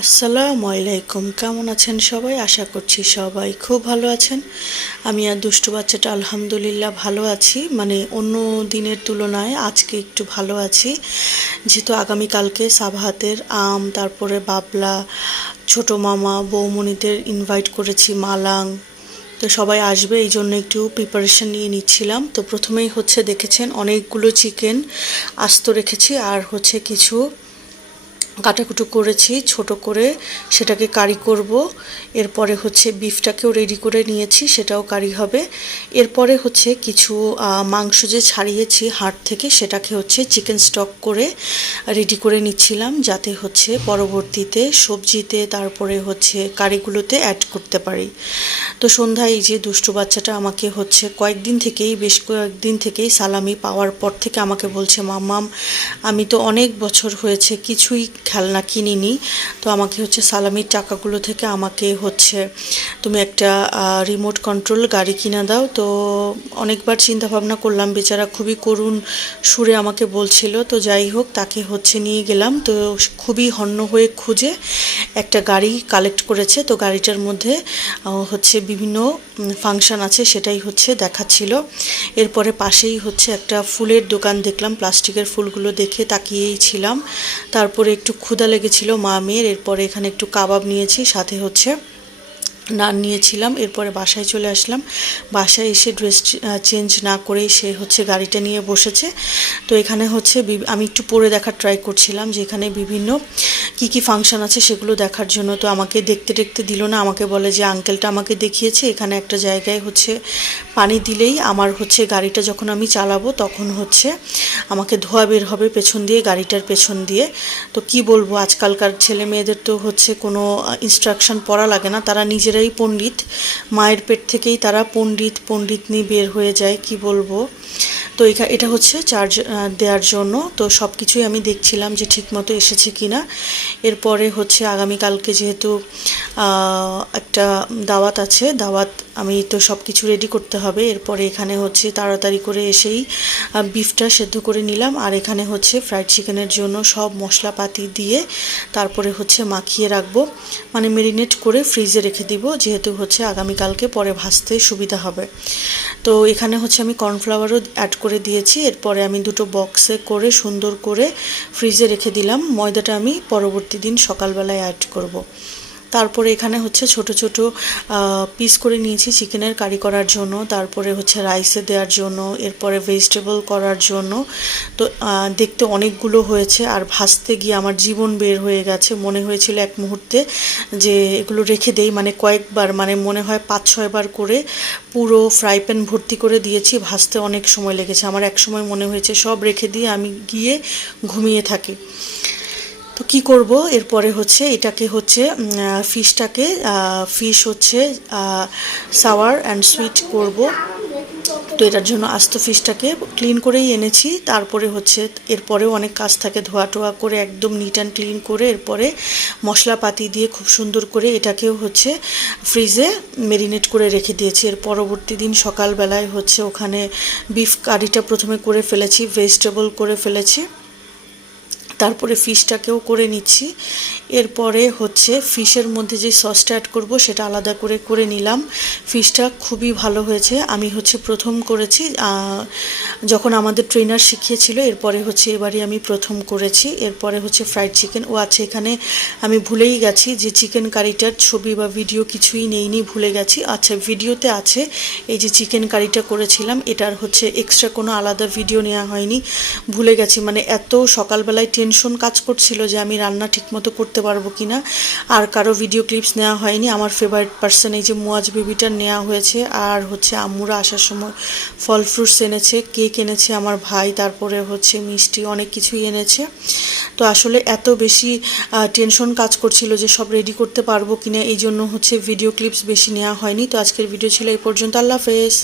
আসসালামু আলাইকুম। কেমন আছেন সবাই? আশা করছি সবাই খুব ভালো আছেন। আমি আর দুষ্টু বাচ্চাটা আলহামদুলিল্লাহ ভালো আছি, মানে অন্য দিনের তুলনায় আজকে একটু ভালো আছি। যেহেতু আগামীকালকে সাবাহাতের তারপরে বাবলা, ছোট মামা, বৌমনিদের ইনভাইট করেছি, মালাং, তো সবাই আসবে, এই জন্য একটু প্রিপারেশন নিয়ে নিচ্ছিলাম। তো প্রথমেই হচ্ছে দেখেছেন অনেকগুলো চিকেন আস্ত রেখেছি, আর হচ্ছে কিছু কাটাকুটো করেছি ছোট করে, সেটাকে কারি করব। এরপরে হচ্ছে বিফটাকেও রেডি করে নিয়েছি, সেটাও কারি হবে। এরপরে হচ্ছে কিছু মাংস যে ছাড়িয়েছি হাড় থেকে, সেটাকে হচ্ছে চিকেন স্টক করে রেডি করে নিচ্ছিলাম, যাতে হচ্ছে পরবর্তীতে সবজিতে তারপরে হচ্ছে কারিগুলোতে অ্যাড করতে পারি। তো সন্ধ্যায় এই যে দুষ্টু বাচ্চাটা আমাকে হচ্ছে বেশ কয়েকদিন থেকেই সালামি পাওয়ার পর থেকে আমাকে বলছে, মাম্মাম আমি তো অনেক বছর হয়েছে কিছুই খেলনা কিনিনি, তো আমাকে হচ্ছে সালামির টাকাগুলো থেকে আমাকে হচ্ছে তুমি একটা রিমোট কন্ট্রোল গাড়ি কিনে দাও। তো অনেকবার চিন্তা ভাবনা করলাম, বেচারা খুবই করুণ সুরে আমাকে বলছিল। তো যাই হোক, তাকে হচ্ছে নিয়ে গেলাম। তো খুবই হন্য হয়ে খুঁজে একটা গাড়ি কালেক্ট করেছে। তো গাড়িটার মধ্যে হচ্ছে বিভিন্ন ফাংশন আছে, সেটাই হচ্ছে দেখাচ্ছিল। এরপরে পাশেই হচ্ছে একটা ফুলের দোকান দেখলাম, প্লাস্টিকের ফুলগুলো দেখে তাকিয়েই ছিলাম। তারপরে একটু ক্ষুধা লেগেছিল মা মেয়ের, এরপরে এখানে একটু কাবাব নিয়েছি, সাথে হচ্ছে নান নিয়েছিলাম। এরপরে বাসায় চলে আসলাম। বাসায় এসে ড্রেস চেঞ্জ না করেই সে হচ্ছে গাড়িটা নিয়ে বসেছে। তো এখানে হচ্ছে আমি একটু পরে দেখার ট্রাই করছিলাম যে এখানে বিভিন্ন কি ফাংশন আছে সেগুলো দেখার জন্য। তো আমাকে দেখতে দেখতে দিল না, আমাকে বলে যে আঙ্কেলটা আমাকে দেখিয়েছে এখানে একটা জায়গায় হচ্ছে পানি দিলেই আমার হচ্ছে গাড়িটা যখন আমি চালাবো তখন হচ্ছে আমাকে ধোয়া বের হবে পেছন দিয়ে, গাড়িটার পেছন দিয়ে। তো কি বলবো, আজকালকার ছেলে মেয়েদের তো হচ্ছে কোনো ইনস্ট্রাকশন পড়া লাগে না, তারা নিজেরাই পণ্ডিত, মায়ের পেট থেকেই তারা পণ্ডিতনি বের হয়ে যায়, কি বলবো। তো এটা হচ্ছে চার্জ দেওয়ার জন্য। তো সব কিছুই আমি দেখছিলাম যে ঠিকমতো এসেছে কি না। এরপরে হচ্ছে আগামীকালকে যেহেতু একটা দাওয়াত আছে, আমি তো সব কিছু রেডি করতে হবে। এরপরে এখানে হচ্ছে তাড়াতাড়ি করে এসেই বিফটা সেদ্ধ করে নিলাম, আর এখানে হচ্ছে ফ্রাইড চিকেনের জন্য সব মশলাপাতি দিয়ে তারপরে হচ্ছে মাখিয়ে রাখবো, মানে মেরিনেট করে ফ্রিজে রেখে দিব, যেহেতু হচ্ছে আগামীকালকে পরে ভাজতে সুবিধা হবে। তো এখানে হচ্ছে আমি কর্নফ্লাওয়ারও অ্যাড করে দিয়েছি। এরপরে আমি দুটো বক্সে করে সুন্দর করে ফ্রিজে রেখে দিলাম, ময়দাটা আমি পরবর্তী দিন সকালবেলায় অ্যাড করব। তারপরে এখানে হচ্ছে ছোট ছোট পিস করে নিয়েছি চিকেনের কারি করার জন্য, তারপরে হচ্ছে রাইসে দেওয়ার জন্য, এরপরে ভেজিটেবল করার জন্য। তো দেখতে অনেকগুলো হয়েছে, আর ভাজতে গিয়ে আমার জীবন বের হয়ে গেছে। মনে হয়েছিল এক মুহূর্তে যে এগুলো রেখে দেই, মানে কয়েকবার, মানে মনে হয় 5-6 বার করে পুরো ফ্রাই প্যান ভর্তি করে দিয়েছি, ভাজতে অনেক সময় লেগেছে। আমার এক সময় মনে হয়েছে সব রেখে দিয়ে আমি গিয়ে ঘুমিয়ে থাকি। তো কি করব, এরপরে হচ্ছে এটাকে হচ্ছে ফিশ হচ্ছে সাওয়ার অ্যান্ড সুইট করব। তো এটার জন্য আস্ত ফিশটাকে ক্লিন করেই এনেছি। তারপরে হচ্ছে এরপরেও অনেক কাজ থাকে, ধোয়া টোয়া করে একদম নিট অ্যান্ড ক্লিন করে এরপরে মশলাপাতি দিয়ে খুব সুন্দর করে এটাকেও হচ্ছে ফ্রিজে মেরিনেট করে রেখে দিয়েছি। এর পরবর্তী দিন সকালবেলায় হচ্ছে ওখানে বিফ কারিটা প্রথমে করে ফেলেছি, ভেজিটেবল করে ফেলেছি, তারপরে ফিশটাকেও করে নিচ্ছি। এরপরে হচ্ছে ফিশের মধ্যে যে সসটা অ্যাড করব সেটা আলাদা করে করে নিলাম। ফিশটা খুবই ভালো হয়েছে, আমি হচ্ছে প্রথম করেছি যখন আমাদের ট্রেনার শিখিয়েছিল, এরপরে হচ্ছে এবারই আমি প্রথম করেছি। এরপরে হচ্ছে ফ্রাইড চিকেন আছে এখানে, আমি ভুলেই গেছি যে চিকেন কারিটার ছবি বা ভিডিও কিছুই নেইনি, ভুলে গেছি। আচ্ছা, ভিডিওতে আছে এই যে চিকেন কারিটা করেছিলাম, এটার হচ্ছে এক্সট্রা কোনো আলাদা ভিডিও নেওয়া হয়নি, ভুলে গেছি। মানে এত সকালবেলায় টেনশন কাজ করছিল যে আমি রান্না ঠিকমতো করতে পারবো কিনা, আর কারো ভিডিও ক্লিপস নেওয়া হয়নি। আমার ফেভারিট পার্সন এই যে মুয়াজ বেবিটার নেওয়া হয়েছে, আর হচ্ছে আম্মুরা আসার সময় ফল ফ্রুটস এনেছে, কেক এনেছে আমার ভাই, তারপরে হচ্ছে মিষ্টি, অনেক কিছুই এনেছে। তো আসলে এত বেশি টেনশন কাজ করছিল যে সব রেডি করতে পারবো কিনা, এই জন্য হচ্ছে ভিডিও ক্লিপস বেশি নেওয়া হয়নি। তো আজকের ভিডিও ছিল এই পর্যন্ত। আল্লাহ হাফেজ।